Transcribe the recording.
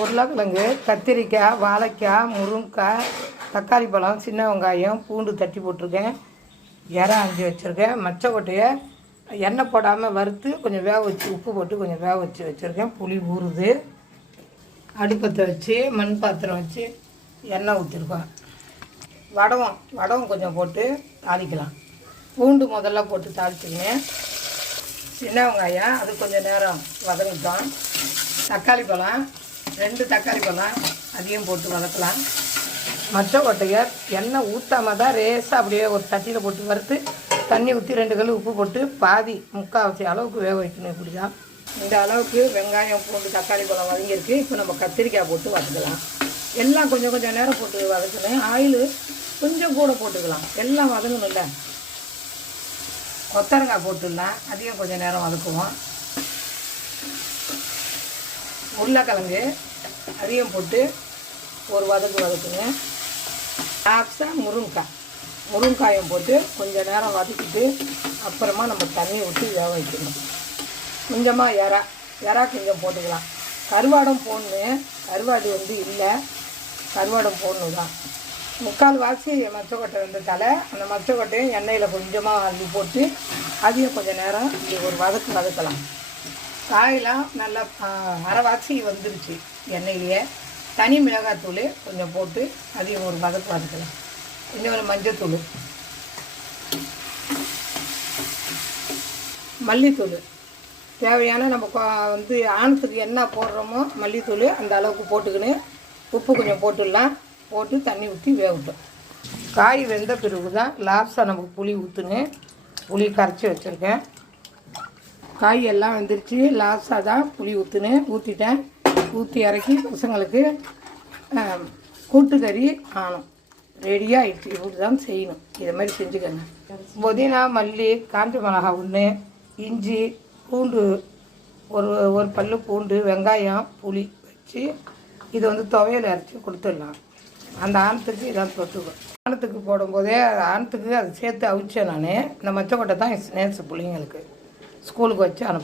உருளைக்கிழங்கு கத்திரிக்காய் வாழைக்காய் முருங்கைக்காய் தக்காளி பழம் சின்ன வெங்காயம் பூண்டு தட்டி போட்டிருக்கேன். இறை அஞ்சு வச்சுருக்கேன். மச்சக்கொட்டையை எண்ணெய் போடாமல் வறுத்து கொஞ்சம் வேக வச்சு உப்பு போட்டு கொஞ்சம் வேக வச்சு வச்சுருக்கேன். புளி ஊறுது. அடுப்பத்தை வச்சு மண் பாத்திரம் வச்சு எண்ணெய் ஊற்றிருக்கோம் வடவம் வடவம் கொஞ்சம் போட்டு தாளிக்கலாம். பூண்டு முதல்ல போட்டு தாளிச்சுக்கினேன் சின்ன வெங்காயம் அது கொஞ்சம் நேரம் வதங்கிட்டோம். தக்காளி பழம் ரெண்டு தக்காளி பழம் அதையும் போட்டு வதக்கலாம். மற்ற கொட்டையை எண்ணெய் ஊற்றாம தான் ரேஸாக அப்படியே ஒரு தட்டியில் போட்டு வறுத்து தண்ணி ஊற்றி ரெண்டு கல் உப்பு போட்டு பாதி முக்கால்வாசி அளவுக்கு வேக வைக்கணும் இப்படி தான் இந்த அளவுக்கு வெங்காயம் பூண்டு தக்காளி பழம் வதங்கியிருக்கு. இப்போ நம்ம கத்திரிக்காய் போட்டு வதக்கலாம். எல்லாம் கொஞ்சம் கொஞ்சம் நேரம் போட்டு வதக்கணும். ஆயில் கொஞ்சம் கூட போட்டுக்கலாம். எல்லாம் வதங்கணும்ல. கொத்தரங்காய் போட்டுடலாம். அதையும் கொஞ்சம் நேரம் வதக்குவோம். உருளைக்கிழங்கு அதையும் போட்டு ஒரு வதக்கு வதக்குங்க. லாப்ஸாக முருங்கைக்காய் முருங்காயம் போட்டு கொஞ்சம் நேரம் வதக்கிட்டு அப்புறமா நம்ம தண்ணி ஊற்றி வேக வைக்கணும். கொஞ்சமாக இறா இறா கொஞ்சம் போட்டுக்கலாம். கருவாடம் போடணும். கருவாடு வந்து இல்லை. கருவாடம் போடணும் தான். முக்கால் வாசி மச்சக்கொட்டை வந்ததால் அந்த மச்சக்கொட்டையும் எண்ணெயில் கொஞ்சமாக அள்ளி போட்டு அதையும் கொஞ்சம் நேரம் ஒரு வதக்கு வதக்கலாம். காயெல்லாம் நல்லா ஆ, அரைவாசி வந்துருச்சு. எண்ணெயிலேயே தனி மிளகாத்தூள் கொஞ்சம் போட்டு அதையும் ஒரு வதக்கு வதக்கலாம் இன்னொரு மஞ்சத்தூள். மல்லித்தூள். தேவையான நம்ம வந்து ஆணத்துக்கு என்ன போடுறோமோ மல்லித்தூள் அந்த அளவுக்கு போட்டுக்கின்னு உப்பு கொஞ்சம் போட்டுடலாம். போட்டு தண்ணி ஊற்றி வேகட்டும். காய் வெந்த பிறகு தான் லாஸ்ட்டாக நமக்கு புளி ஊற்றுன்னு புளி கரைச்சி வச்சுருக்கேன். காய் எல்லாம் வெந்துருச்சு. லாஸ்ட்டாக தான் புளி ஊற்றுன்னு ஊற்றிட்டேன் ஊற்றி இறக்கி பசங்களுக்கு கூட்டுக்கறி ஆணும். ரெடியாக ஆகிடுச்சு இப்படி தான் செய்யணும். இதை மாதிரி செஞ்சுக்கோங்க. புதினா மல்லி காஞ்ச மிளகா ஒன்று இஞ்சி பூண்டு ஒரு ஒரு பல்லு பூண்டு வெங்காயம் புளி வச்சு இது வந்து துவையல் அரைச்சி கொடுத்துடலாம். அந்த ஆணத்துக்கு இதான் தொட்டுக்கும் ஆணத்துக்கு போடும்போதே ஆணத்துக்கு அதை சேர்த்து அவிச்சேன் நான். இந்த மச்சக்கொட்டை தான் நேற்று பிள்ளைங்களுக்கு. స్కూల్కి వచ్చాను.